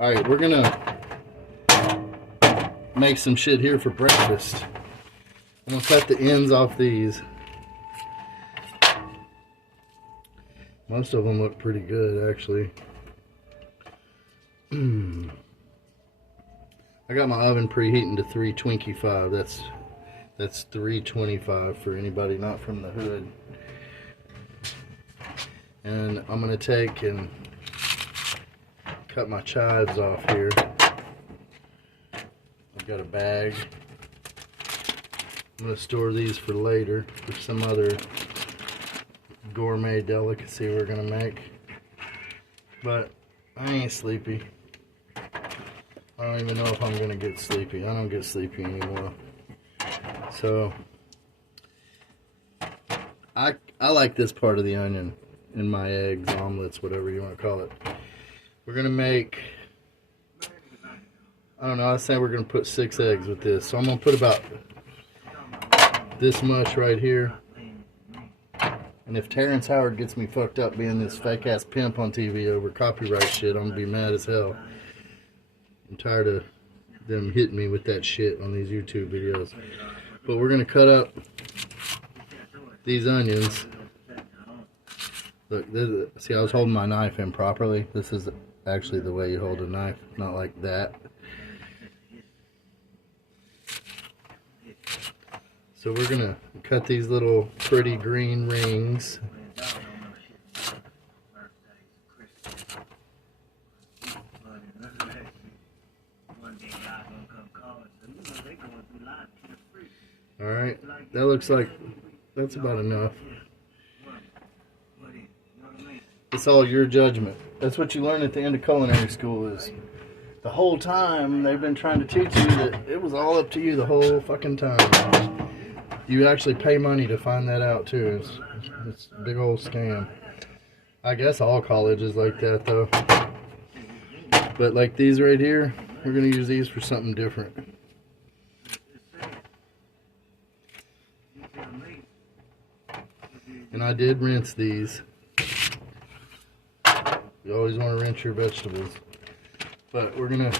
Alright, we're gonna make some shit here for breakfast. I'm gonna cut the ends off these. Most of them look pretty good, actually. I got my oven preheating to 325. That's 325 for anybody not from the hood. And I'm gonna take and cut my chives off here. I've got a bag. I'm gonna store these for later for some other gourmet delicacy we're gonna make. But I ain't sleepy. I don't even know if I'm gonna get sleepy. I don't get sleepy anymore. So I like this part of the onion in my eggs, omelets, whatever you want to call it. We're gonna make, I don't know, I was saying we're gonna put 6 eggs with this. So I'm gonna put about this much right here. And if Terrence Howard gets me fucked up being this fake ass pimp on TV over copyright shit, I'm gonna be mad as hell. I'm tired of them hitting me with that shit on these YouTube videos. But we're gonna cut up these onions. Look, see, I was holding my knife improperly. This is actually the way you hold a knife, not like that. So we're gonna cut these little pretty green rings. Alright, that looks like that's about enough. It's all your judgment. That's what you learn at the end of culinary school, is the whole time they've been trying to teach you that it was all up to you the whole fucking time. You actually pay money to find that out too. It's a big old scam. I guess all college is like that though. But like these right here, we're gonna use these for something different. And I did rinse these. You always want to rinse your vegetables. But we're gonna,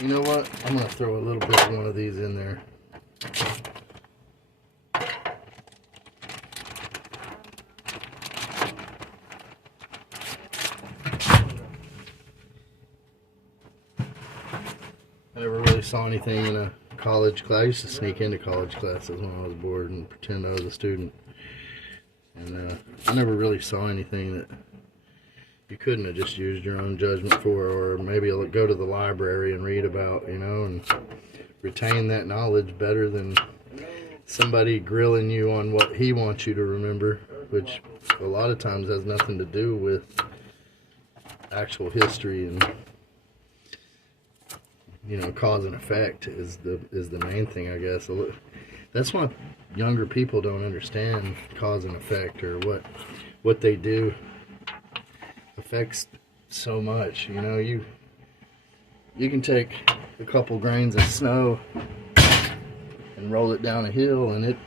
you know what? I'm gonna throw a little bit of one of these in there. I never really saw anything in a college class. I used to sneak into college classes when I was bored and pretend I was a student. And I never really saw anything that you couldn't have just used your own judgment for, or maybe go to the library and read about, you know, and retain that knowledge better than somebody grilling you on what he wants you to remember, which a lot of times has nothing to do with actual history and, you know, cause and effect is the main thing, I guess. That's why younger people don't understand cause and effect, or what they do affects so much. You know, you can take a couple grains of snow and roll it down a hill and it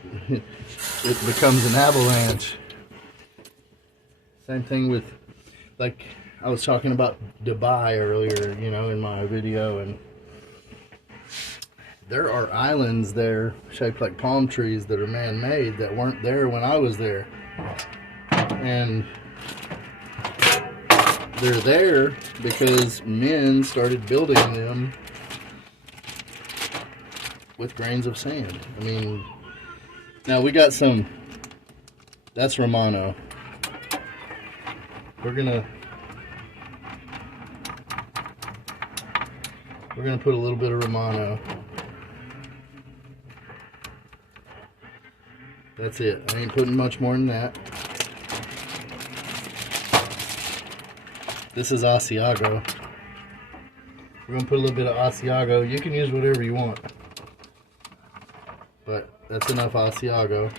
becomes an avalanche. Same thing with, like I was talking about Dubai earlier, you know, in my video, and there are islands there shaped like palm trees that are man-made that weren't there when I was there. And they're there because men started building them with grains of sand. I mean, now we got some, that's Romano. We're gonna put a little bit of Romano. That's it. I ain't putting much more than that. This is Asiago. We're going to put a little bit of Asiago. You can use whatever you want, but that's enough Asiago.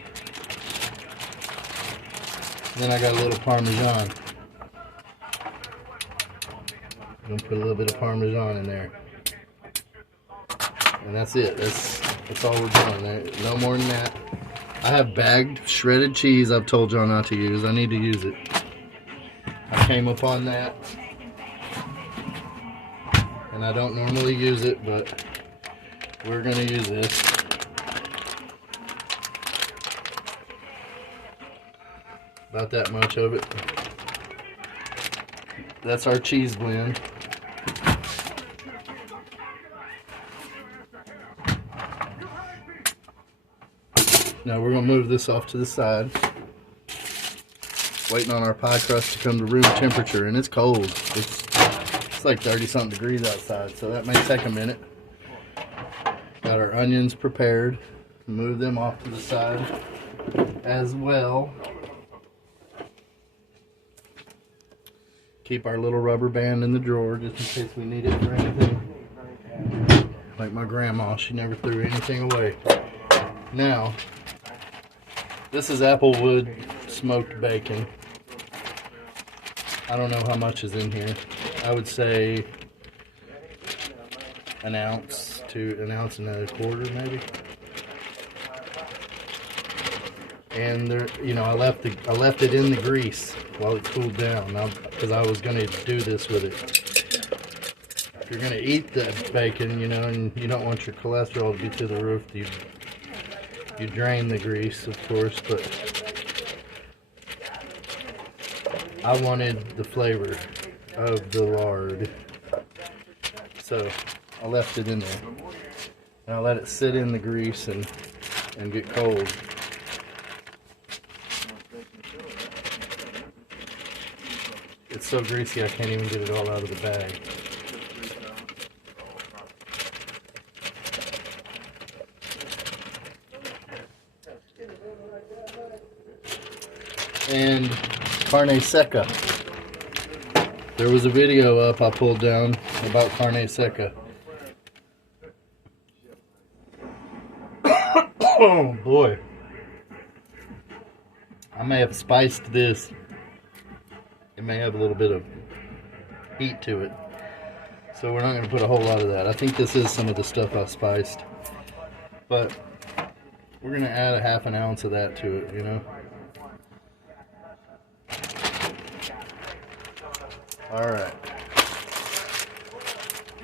Then I got a little Parmesan. I'm going to put a little bit of Parmesan in there. And that's it. That's all we're doing. No more than that. I have bagged shredded cheese I've told y'all not to use. I need to use it. I came upon that And I don't normally use it, but we're gonna use this. About that much of it. That's our cheese blend. Now we're gonna move this off to the side. Waiting on our pie crust to come to room temperature, and it's cold. It's like 30 something degrees outside, so that may take a minute. Got our onions prepared. Move them off to the side as well. Keep our little rubber band in the drawer just in case we need it for anything. Like my grandma, she never threw anything away. Now, this is applewood smoked bacon. I don't know how much is in here. I would say an ounce to an ounce and a quarter, maybe. And there, you know, I left it in the grease while it cooled down, because I was gonna do this with it. If you're gonna eat the bacon, you know, and you don't want your cholesterol to be through the roof, you drain the grease, of course, but I wanted the flavor of the lard, so I left it in there, and I let it sit in the grease and get cold. It's so greasy I can't even get it all out of the bag. And carne seca. There was a video up I pulled down about carne seca. Oh boy. I may have spiced this. It may have a little bit of heat to it. So we're not going to put a whole lot of that. I think this is some of the stuff I spiced. But we're going to add a half an ounce of that to it, you know. Alright.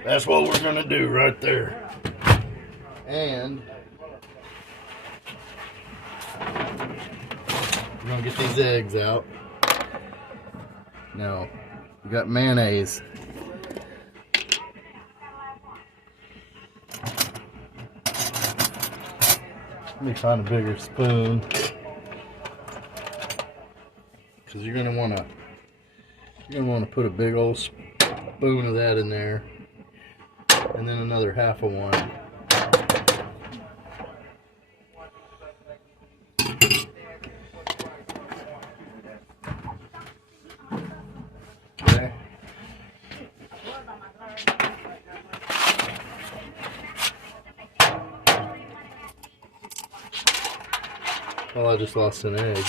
That's what we're going to do right there. And we're going to get these eggs out. Now, we got mayonnaise. Let me find a bigger spoon, because you're gonna want to put a big old spoon of that in there, and then another half of one. Okay. Well, I just lost an egg.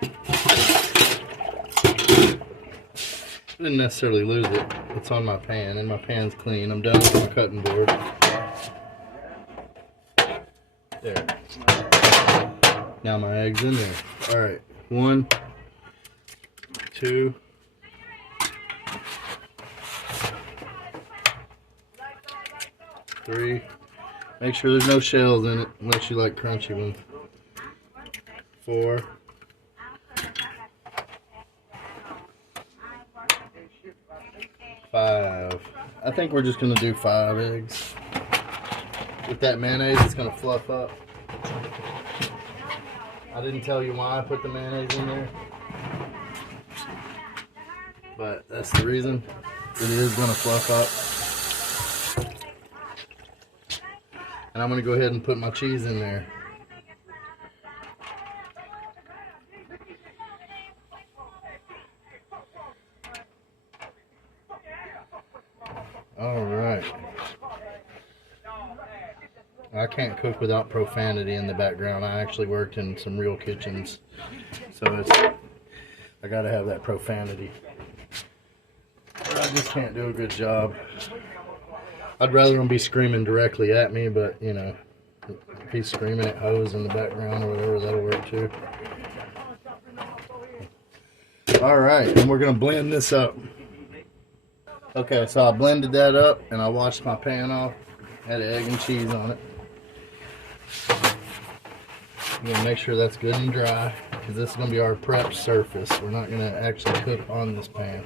I didn't necessarily lose it. It's on my pan, and my pan's clean. I'm done with my cutting board. There. Now my egg's in there. Alright. 1, 2, 3. Make sure there's no shells in it, unless you like crunchy ones. 4. 5. I think we're just gonna do 5 eggs. With that mayonnaise, it's gonna fluff up. I didn't tell you why I put the mayonnaise in there, but that's the reason. It is gonna fluff up. And I'm going to go ahead and put my cheese in there. Alright. I can't cook without profanity in the background. I actually worked in some real kitchens. So I got to have that profanity. Or I just can't do a good job. I'd rather him be screaming directly at me, but, you know, if he's screaming at hoes in the background or whatever, that'll work too. Alright, and we're going to blend this up. Okay, so I blended that up and I washed my pan off. Had egg and cheese on it. I'm gonna make sure that's good and dry because this is gonna be our prep surface. We're not gonna actually cook on this pan.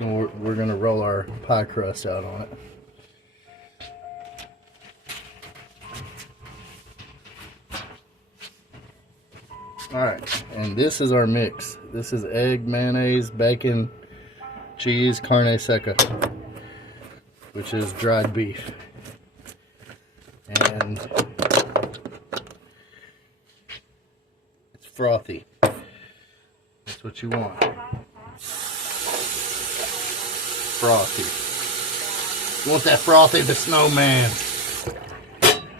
We're gonna roll our pie crust out on it. Alright, and this is our mix. This is egg, mayonnaise, bacon, cheese, carne seca, which is dried beef. And it's frothy. That's what you want. Frothy. You want that frothy the snowman.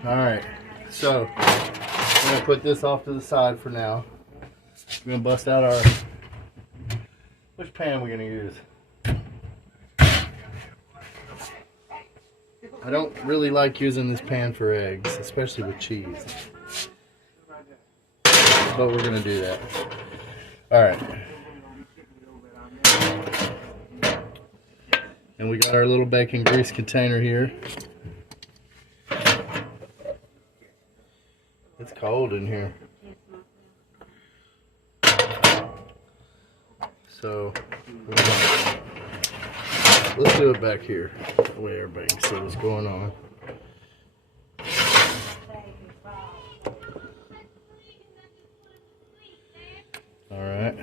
Alright, so I'm going to put this off to the side for now. We're going to bust out our... Which pan are we going to use? I don't really like using this pan for eggs, especially with cheese. But we're going to do that. Alright. And we got our little bacon grease container here. It's cold in here. So, let's do it back here, the way everybody can see what's going on. Alright.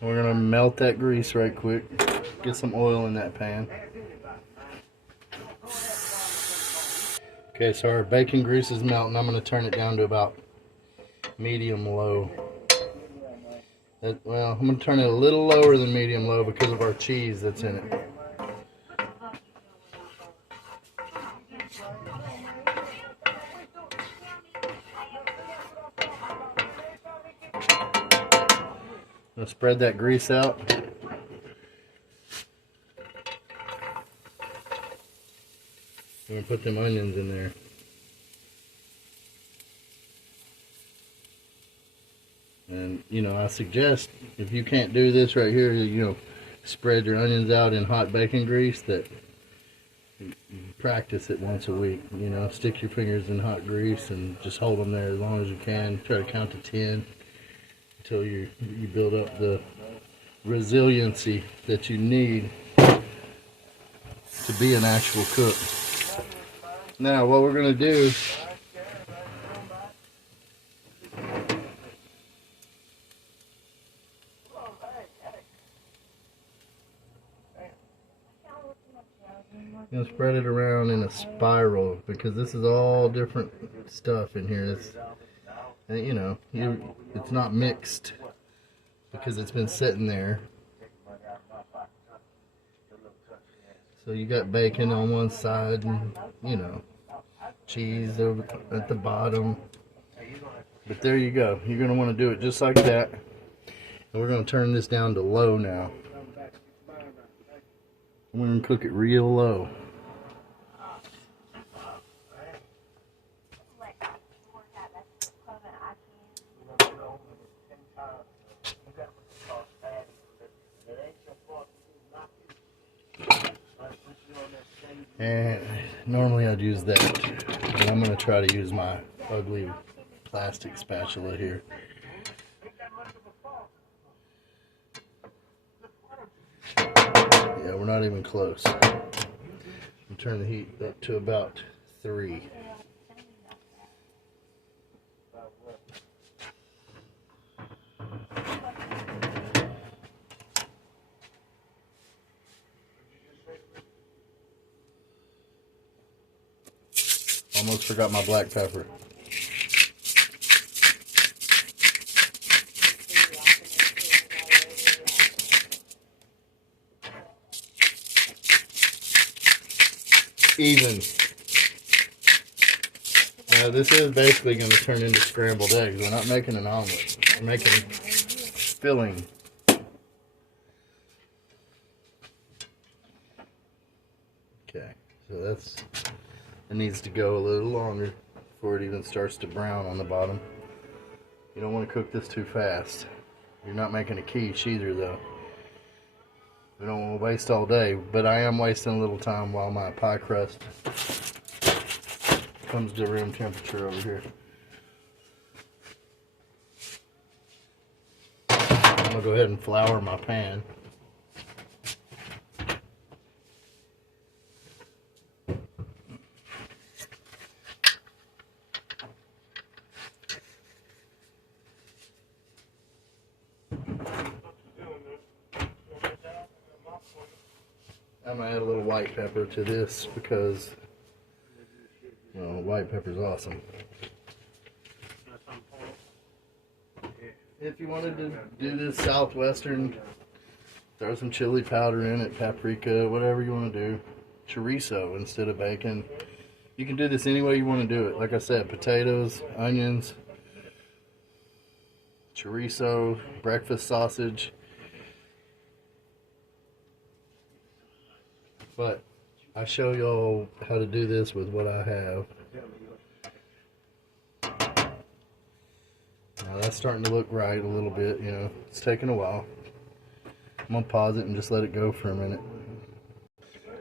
We're going to melt that grease right quick. Get some oil in that pan. Okay, so our bacon grease is melting. I'm going to turn it down to about medium-low. Well, I'm going to turn it a little lower than medium-low because of our cheese that's in it. I'm going to spread that grease out. I'm going to put them onions in there. And, you know, I suggest, if you can't do this right here, you know, spread your onions out in hot bacon grease, that you practice it once a week. You know, stick your fingers in hot grease and just hold them there as long as you can. Try to count to 10 until you build up the resiliency that you need to be an actual cook. Now, what we're going to do, I'm going to spread it around in a spiral because this is all different stuff in here. It's, you know, it's not mixed because it's been sitting there. So you got bacon on one side and, you know, cheese over at the bottom. But there you go. You're going to want to do it just like that. And we're going to turn this down to low now. We're going to cook it real low. And normally I'd use that, but I'm going to try to use my ugly plastic spatula here. Yeah, we're not even close. I'm turning the heat up to about 3. Almost forgot my black pepper. Even. Now this is basically going to turn into scrambled eggs. We're not making an omelet. We're making filling. Okay, so It needs to go a little longer before it even starts to brown on the bottom. You don't want to cook this too fast. You're not making a quiche either though. We don't want to waste all day, but I am wasting a little time while my pie crust comes to room temperature over here. I'm gonna go ahead and flour my pan. I'm gonna add a little white pepper to this because, you know, white pepper's awesome. If you wanted to do this southwestern, throw some chili powder in it, paprika, whatever you want to do. Chorizo instead of bacon. You can do this any way you want to do it. Like I said, potatoes, onions, chorizo, breakfast sausage. But I show y'all how to do this with what I have. Now that's starting to look right a little bit, you know. It's taking a while. I'm gonna pause it and just let it go for a minute.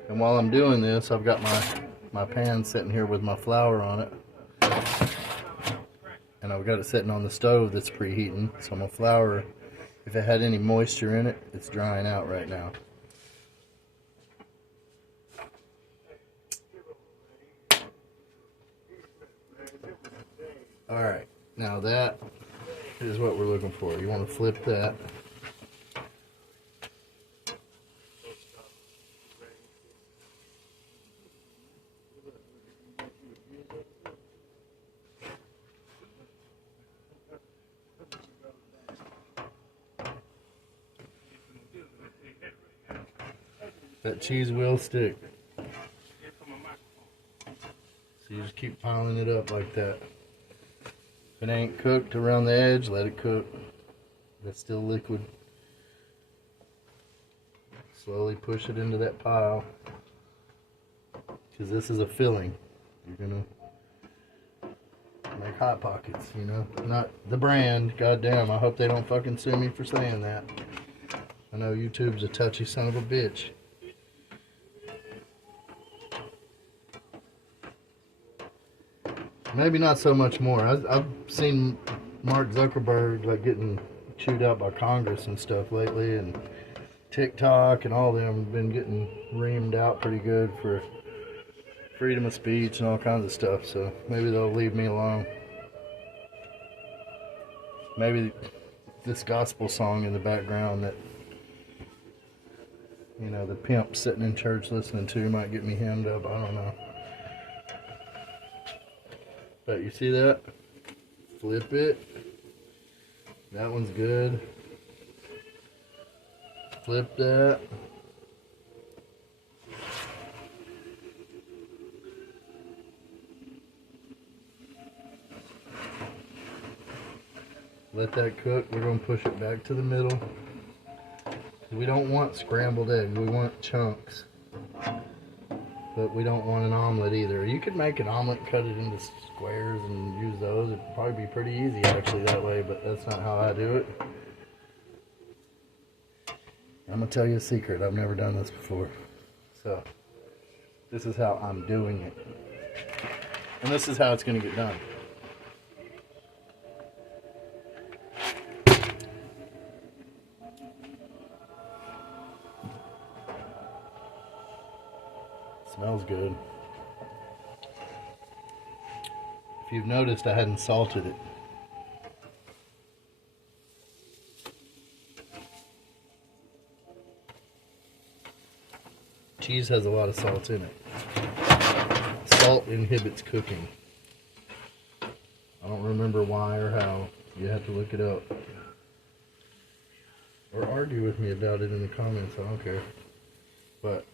And while I'm doing this, I've got my pan sitting here with my flour on it. And I've got it sitting on the stove that's preheating. So my flour, if it had any moisture in it, it's drying out right now. Alright, now that is what we're looking for. You want to flip that. That cheese will stick. So you just keep piling it up like that. If it ain't cooked around the edge, let it cook. If it's still liquid, slowly push it into that pile. Because this is a filling. You're gonna make Hot Pockets, you know? Not the brand, goddamn. I hope they don't fucking sue me for saying that. I know YouTube's a touchy son of a bitch. Maybe not so much more. I've seen Mark Zuckerberg like getting chewed out by Congress and stuff lately, and TikTok and all them have been getting reamed out pretty good for freedom of speech and all kinds of stuff. So maybe they'll leave me alone. Maybe this gospel song in the background that, you know, the pimp sitting in church listening to might get me hemmed up. I don't know. But you see that? Flip it. That one's good. Flip that. Let that cook. We're going to push it back to the middle. We don't want scrambled eggs. We want chunks. But we don't want an omelet either. You could make an omelet, cut it into squares and use those. It'd probably be pretty easy actually that way, but that's not how I do it. I'm gonna tell you a secret. I've never done this before. So, this is how I'm doing it. And this is how it's gonna get done. Smells good. If you've noticed, I hadn't salted it. Cheese has a lot of salt in it. Salt inhibits cooking. I don't remember why or how. You have to look it up. Or argue with me about it in the comments. I don't care. But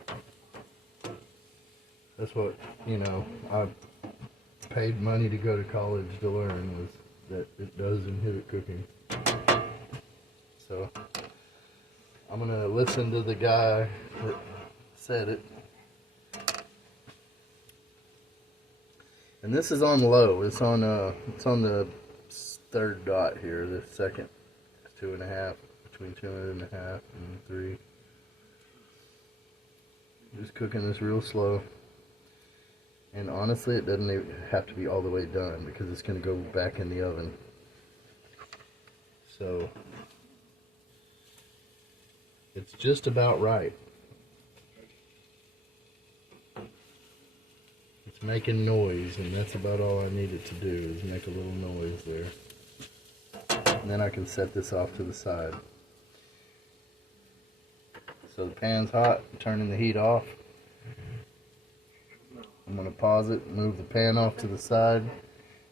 that's what, you know, I paid money to go to college to learn, was that it does inhibit cooking. So I'm gonna listen to the guy that said it. And this is on low. It's on the third dot here. The second, 2.5, between 2.5 and 3. Just cooking this real slow. And honestly, it doesn't even have to be all the way done because it's going to go back in the oven. So it's just about right. It's making noise, and that's about all I need it to do, is make a little noise there. And then I can set this off to the side. So the pan's hot, I'm turning the heat off. I'm going to pause it, move the pan off to the side.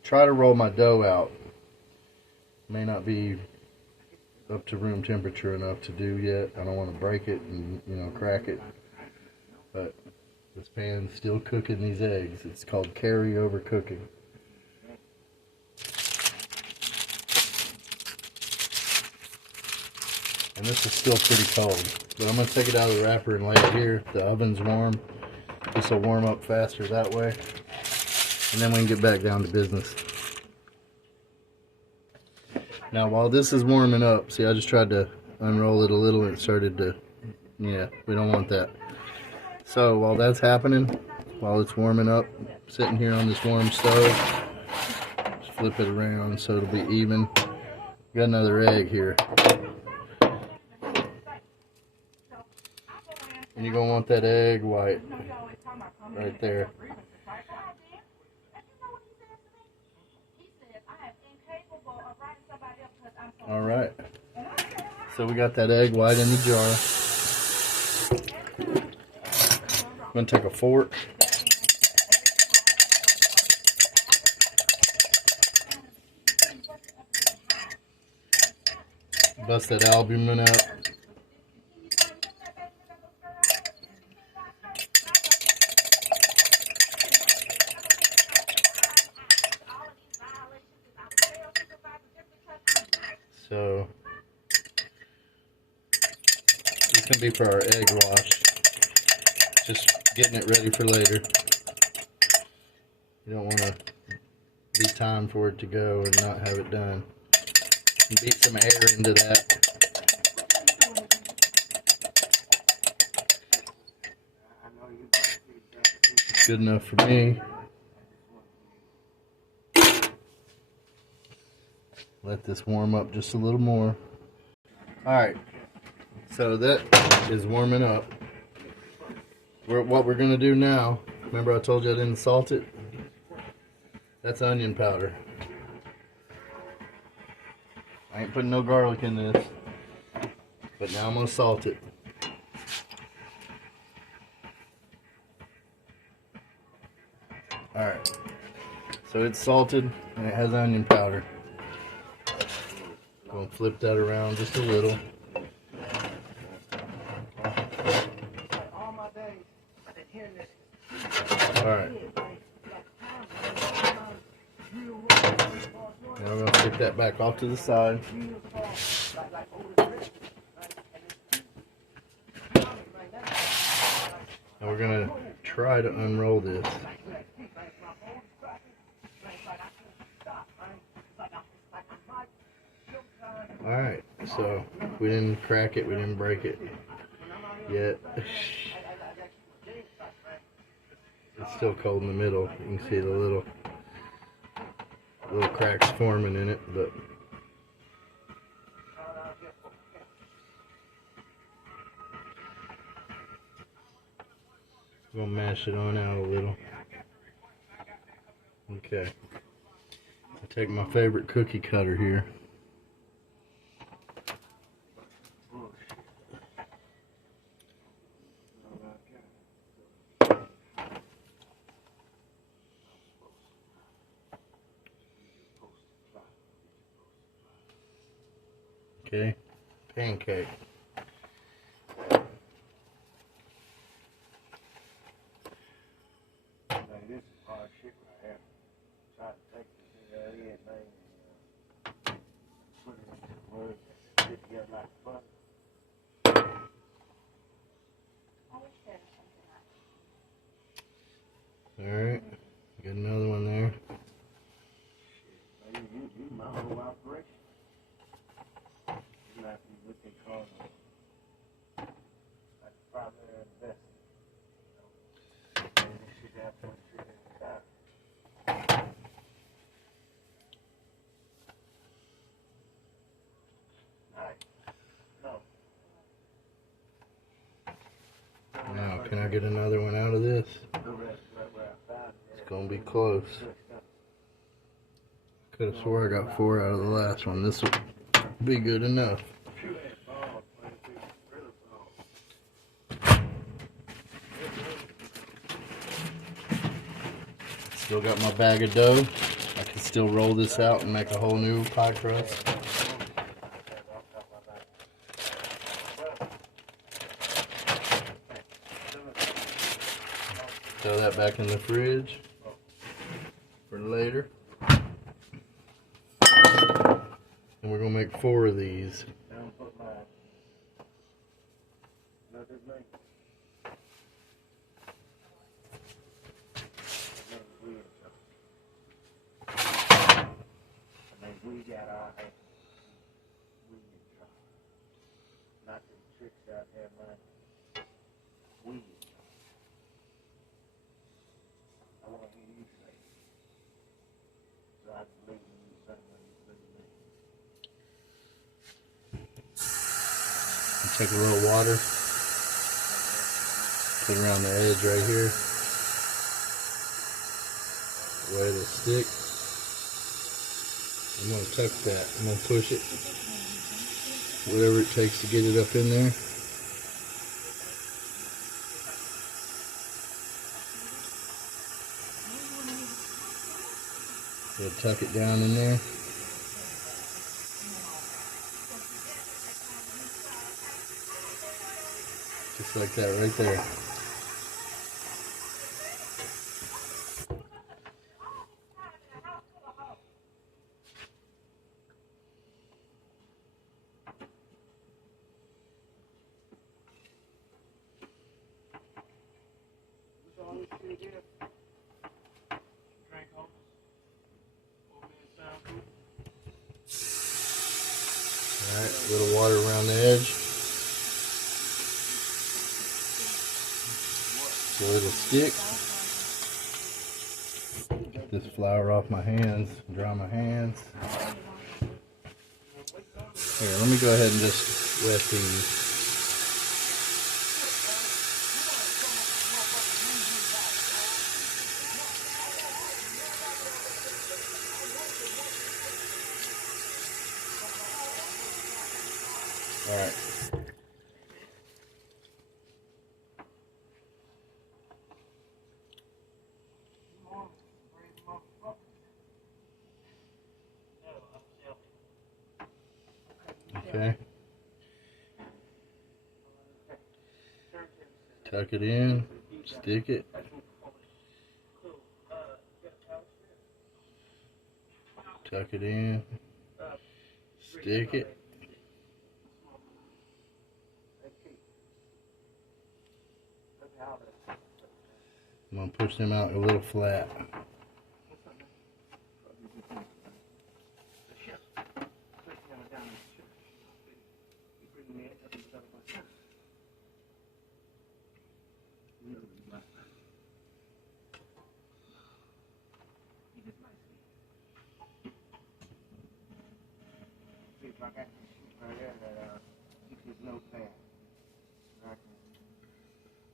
Try to roll my dough out. May not be up to room temperature enough to do yet. I don't want to break it and, you know, crack it. But this pan's still cooking these eggs. It's called carryover cooking. And this is still pretty cold. But I'm going to take it out of the wrapper and lay it here. The oven's warm. This will warm up faster that way. And then we can get back down to business. Now while this is warming up, see, I just tried to unroll it a little and it started to, yeah, we don't want that. So while that's happening, while it's warming up, sitting here on this warm stove, just flip it around so it'll be even. Got another egg here. And you're going to want that egg white right there. Alright, so we got that egg white in the jar. I'm going to take a fork. Bust that albumin out. So this can be for our egg wash. Just getting it ready for later. You don't want to be time for it to go and not have it done. And beat some air into that. It's good enough for me. Let this warm up just a little more. Alright, so that is warming up. What we're going to do now, remember I told you I didn't salt it? That's onion powder. I ain't putting no garlic in this, but now I'm going to salt it. Alright, so it's salted and it has onion powder. I'm going to flip that around just a little. Alright. Now we're going to stick that back off to the side. And we're going to try to unroll this. Alright, so we didn't crack it, we didn't break it yet. It's still cold in the middle. You can see the little cracks forming in it, but I'm gonna mash it on out a little. Okay. I take my favorite cookie cutter here. Okay, pancake. This is hard shit right here. Try to take this area and put it into words that fit together like butter. Alright, got another one there. Can I get another one out of this? It's gonna be close. Could have swore I got 4 out of the last one. This will be good enough. Still got my bag of dough. I can still roll this out and make a whole new pie crust. Throw that back in the fridge for later. And we're gonna make 4 of these. We got our not the tricks out there, man. We. I want to hear you say. So I believe in you, son, when you believe in me. Take a little water, put it around the edge right here. Way it'll stick. I'm going to tuck that. I'm going to push it. Whatever it takes to get it up in there. We'll tuck it down in there. Just like that right there. Alright, a little water around the edge. So it'll stick. Get this flour off my hands, dry my hands. Here, let me go ahead and just wet these. Alright. Okay. Tuck it in, stick it. Tuck it in, stick it. I'm going to push them out a little flat.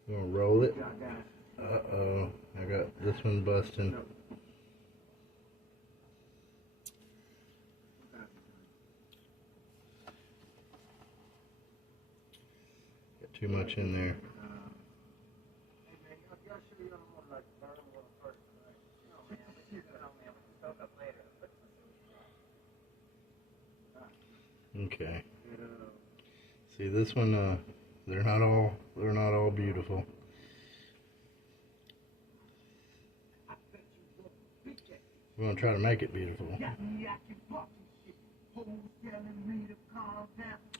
I'm going to roll it. Uh-oh, I got this one busting. Got too much in there. Okay. See, this one, they're not all beautiful. We're gonna try to make it beautiful.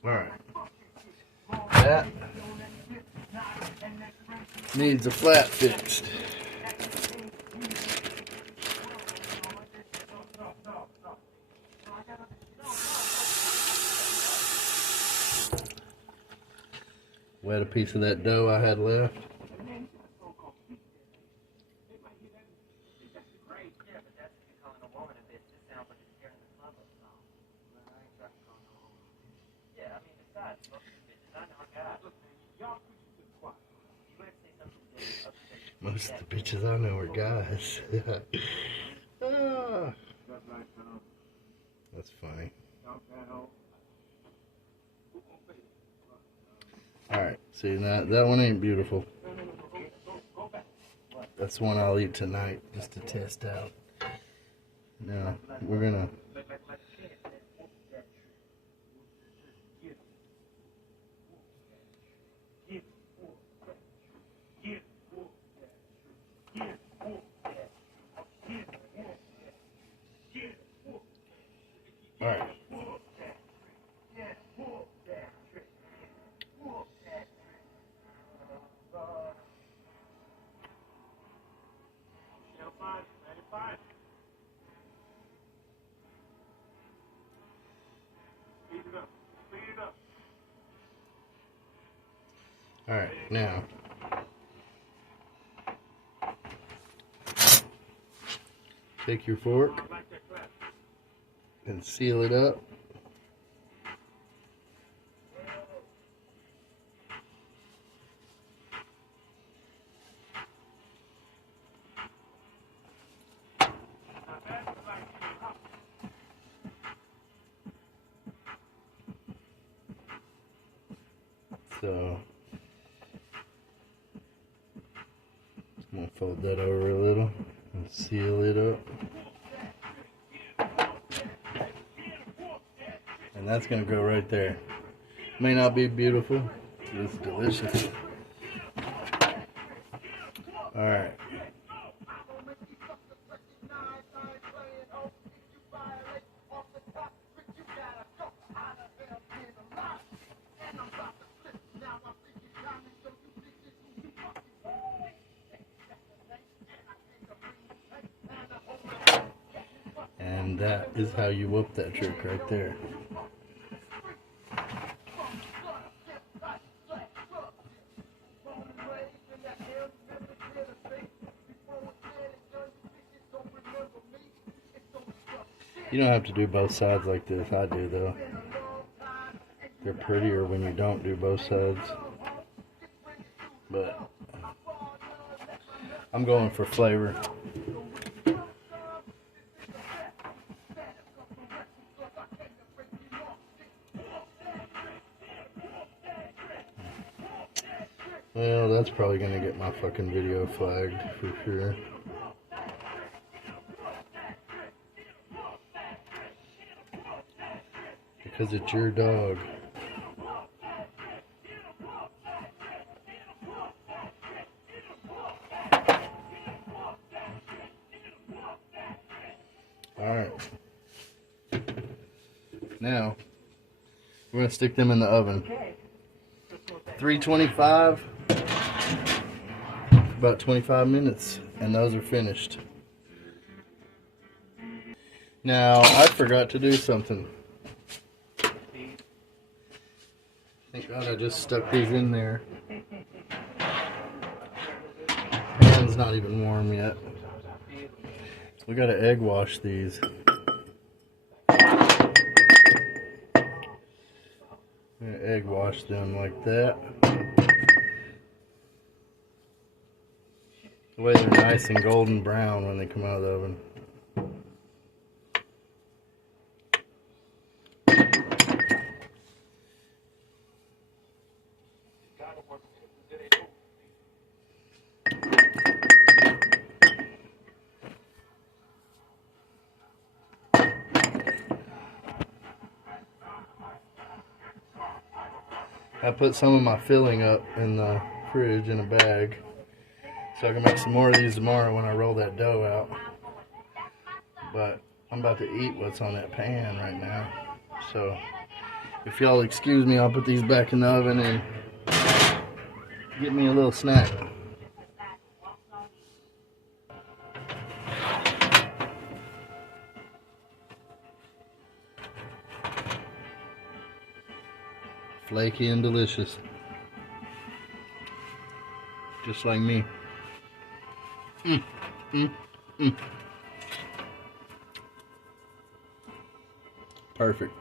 Alright. That needs a flat fixed. Wet a piece of that dough I had left. Most of the bitches I know are guys. Ah, that's funny. Alright, see, that one ain't beautiful. That's the one I'll eat tonight, just to test out. Now, we're gonna... Alright. Alright, now take your fork and seal it up. So I'm gonna fold that over a little and seal it up. And that's gonna go right there. May not be beautiful, but it's delicious. Alright. And that is how you whoop that trick right there. You don't have to do both sides like this. I do though. They're prettier when you don't do both sides. But I'm going for flavor. Well, that's probably gonna get my fucking video flagged for sure. Because it's your dog. Alright. Now, we're going to stick them in the oven. 325, about 25 minutes, and those are finished. Now, I forgot to do something. Thank God I just stuck these in there. Pan's not even warm yet. We gotta egg wash these. I'm gonna egg wash them like that. The way they're nice and golden brown when they come out of the oven. I put some of my filling up in the fridge in a bag so I can make some more of these tomorrow when I roll that dough out. But I'm about to eat what's on that pan right now. So if y'all excuse me, I'll put these back in the oven and get me a little snack. Flaky and delicious. Just like me. Perfect.